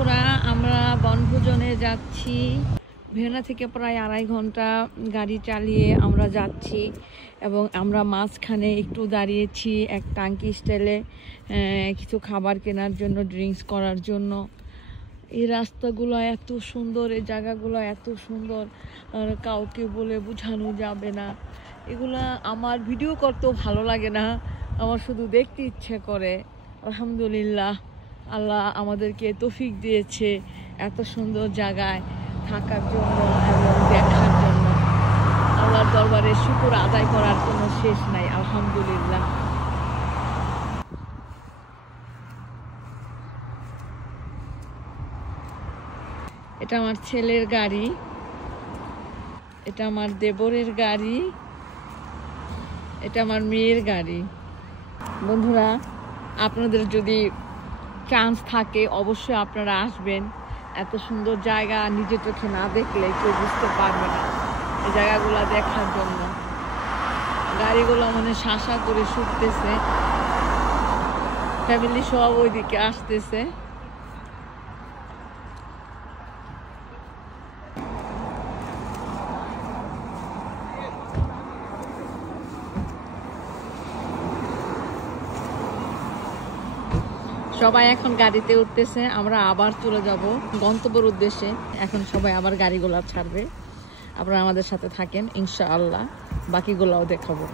বন্ধুরা, আমরা বনভোজনে যাচ্ছি। ভেনা থেকে প্রায় 2.5 ঘন্টা গাড়ি চালিয়ে আমরা যাচ্ছি এবং আমরা মাঝখানে একটু দাঁড়িয়েছি এক টাঙ্কি স্টাইলে কিছু খাবার কেনার জন্য, ড্রিঙ্কস করার জন্য। এই রাস্তাগুলো এত সুন্দর, এই জায়গাগুলো এত সুন্দর, কাউকে বলে বোঝানো যাবে না। এগুলা আমার ভিডিও করতেও ভালো লাগে না, আমার শুধু দেখতে ইচ্ছে করে। আলহামদুলিল্লাহ, আল্লাহ আমাদেরকে তৌফিক দিয়েছে এত সুন্দর জায়গায় থাকার জন্য এবং দেখার জন্য। আল্লাহর দরবারে শুকর আদায় করার কোনো শেষ নাই। আলহামদুলিল্লাহ। এটা আমার ছেলের গাড়ি, এটা আমার দেবরের গাড়ি, এটা আমার মেয়ের গাড়ি। বন্ধুরা, আপনাদের যদি চান্স থাকে অবশ্যই আপনারা আসবেন। এত সুন্দর জায়গা নিজের চোখে না দেখলে কেউ বুঝতে পারবে না এই জায়গাগুলো দেখার জন্য। গাড়িগুলো মানে শাসা করে ছুটতেছে, ফ্যামিলি সব ওইদিকে আসতেছে। সবাই এখন গাড়িতে উঠতেছে, আমরা আবার চলে যাব গন্তব্যের উদ্দেশ্যে। এখন সবাই আবার গাড়িগুলো ছাড়বে। আপনারা আমাদের সাথে থাকেন, ইনশাআল্লাহ বাকিগুলোও দেখাবো।